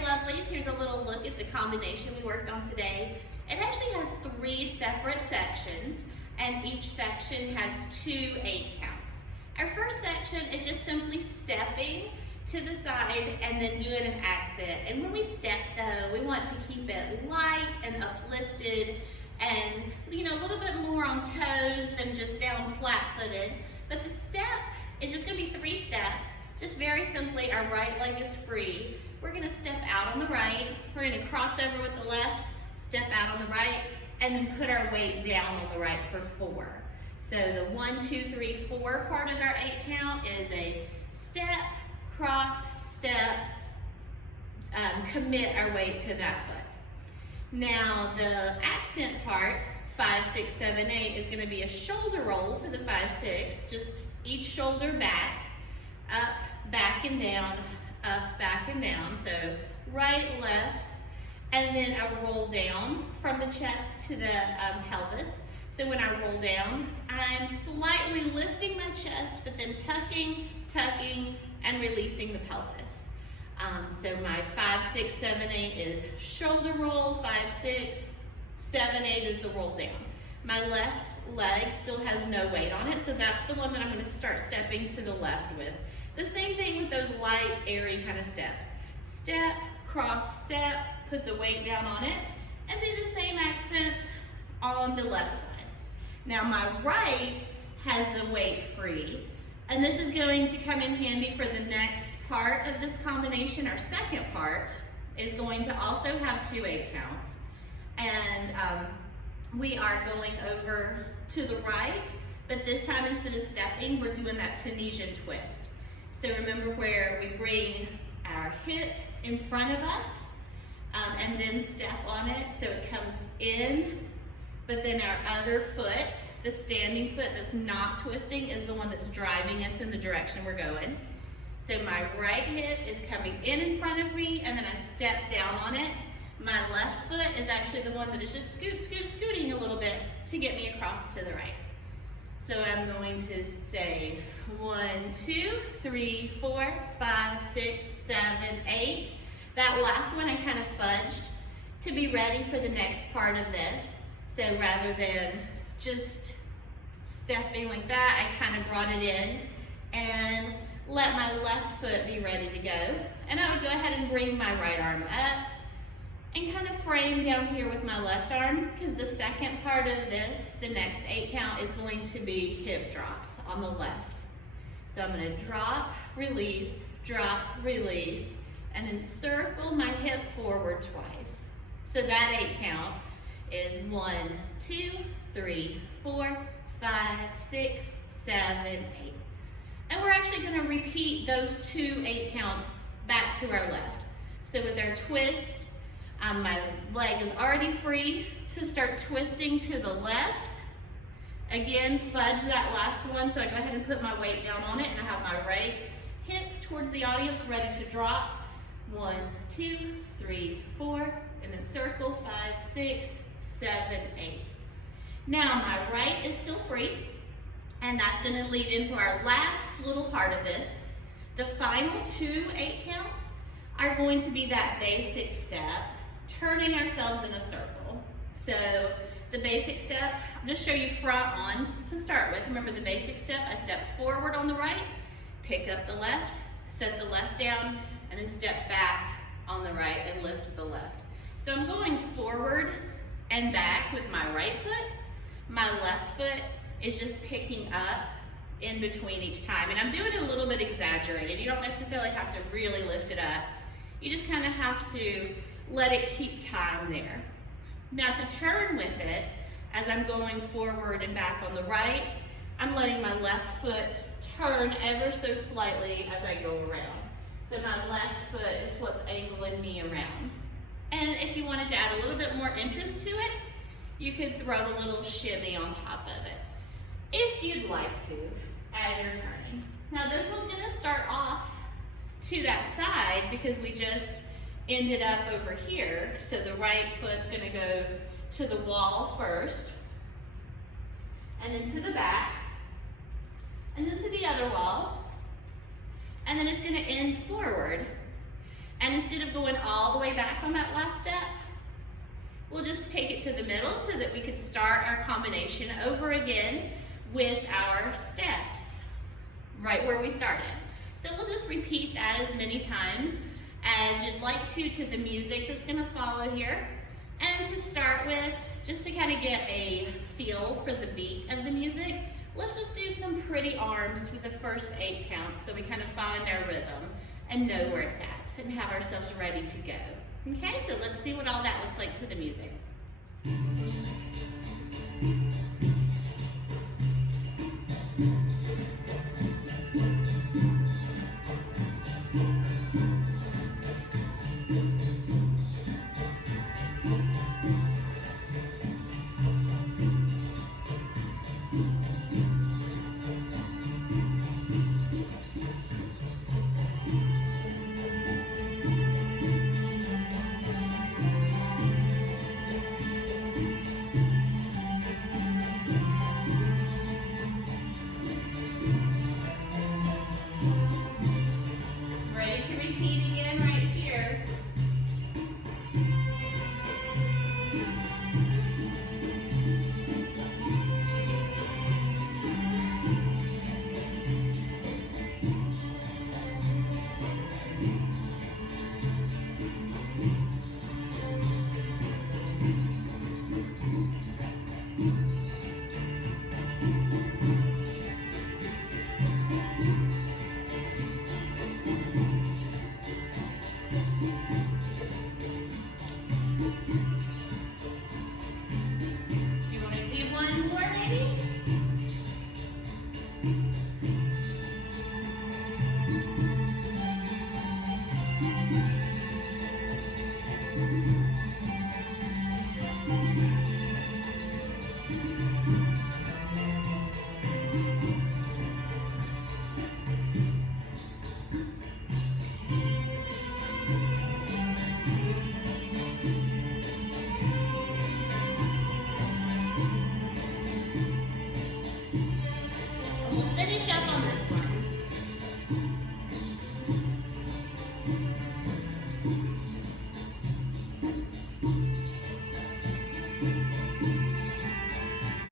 right, lovelies, here's a little look at the combination we worked on today. It actually has 3 separate sections, and each section has 2 8 counts. Our first section is just simply stepping to the side and then doing an accent. And when we step though, we want to keep it light and uplifted and, you know, a little bit more on toes than just down flat-footed. But the step is just gonna be 3 steps. Just very simply, our right leg is free. We're gonna step out on the right. We're gonna cross over with the left, step out on the right, and then put our weight down on the right for 4. So the 1, 2, 3, 4 part of our 8 count is a step, cross, step, commit our weight to that foot. Now the accent part, 5, 6, 7, 8, is gonna be a shoulder roll for the 5, 6, just each shoulder back, up, back and down, up, back and down. So right, left, and then a roll down from the chest to the pelvis. So when I roll down, I'm slightly lifting my chest, but then tucking, and releasing the pelvis. So my 5, 6, 7, 8 is shoulder roll, 5, 6, 7, 8 is the roll down. My left leg still has no weight on it, so that's the one that I'm gonna start stepping to the left with. The same thing with those light, airy kind of steps. Step, cross, step, put the weight down on it, and do the same accent on the left side. Now my right has the weight free, and this is going to come in handy for the next part of this combination. Our second part is going to also have 2 8 counts, and we are going over to the right, but this time instead of stepping, we're doing that Tunisian twist. So remember where we bring our hip in front of us, and then step on it so it comes in, but then our other foot, the standing foot that's not twisting, is the one that's driving us in the direction we're going. So my right hip is coming in front of me, and then I step down on it. My left foot is actually the one that is just scooting a little bit to get me across to the right. So I'm going to say 1, 2, 3, 4, 5, 6, 7, 8. That last one I kind of fudged to be ready for the next part of this. So rather than just stepping like that, I kind of brought it in and let my left foot be ready to go. And I would go ahead and bring my right arm up and kind of frame down here with my left arm, because the second part of this, the next 8 count, is going to be hip drops on the left. So I'm gonna drop, release, and then circle my hip forward twice. So that 8 count is 1, 2, 3, 4, 5, 6, 7, 8. And we're actually gonna repeat those 2 8 counts back to our left. So with our twist, my leg is already free to start twisting to the left. Again, fudge that last one, so I go ahead and put my weight down on it, and I have my right hip towards the audience ready to drop. 1, 2, 3, 4, and then circle, 5, 6, 7, 8. Now my right is still free, and that's gonna lead into our last little part of this. The final 2 8 counts are going to be that basic step, turning ourselves in a circle. So the basic step, I'll just show you front on to start with. Remember the basic step, I step forward on the right, pick up the left, set the left down, and then step back on the right and lift the left. So I'm going forward and back with my right foot. My left foot is just picking up in between each time. And I'm doing it a little bit exaggerated. You don't necessarily have to really lift it up. You just kind of have to let it keep time there. Now to turn with it, as I'm going forward and back on the right, I'm letting my left foot turn ever so slightly as I go around. So my left foot is what's angling me around. And if you wanted to add a little bit more interest to it, you could throw a little shimmy on top of it, if you'd like to, as you're turning. Now this one's gonna start off to that side because we just ended up over here. So the right foot's gonna go to the wall first, and then to the back, and then to the other wall, and then it's gonna end forward. And And instead of going all the way back on that last step, we'll just take it to the middle so that we could start our combination over again with our steps, right where we started. So we'll just repeat that as many times as you'd like to the music that's gonna follow here. And to start with, just to kind of get a feel for the beat of the music, let's just do some pretty arms for the first 8 counts so we kind of find our rhythm and know where it's at and have ourselves ready to go. Okay, so let's see what all that looks like to the music.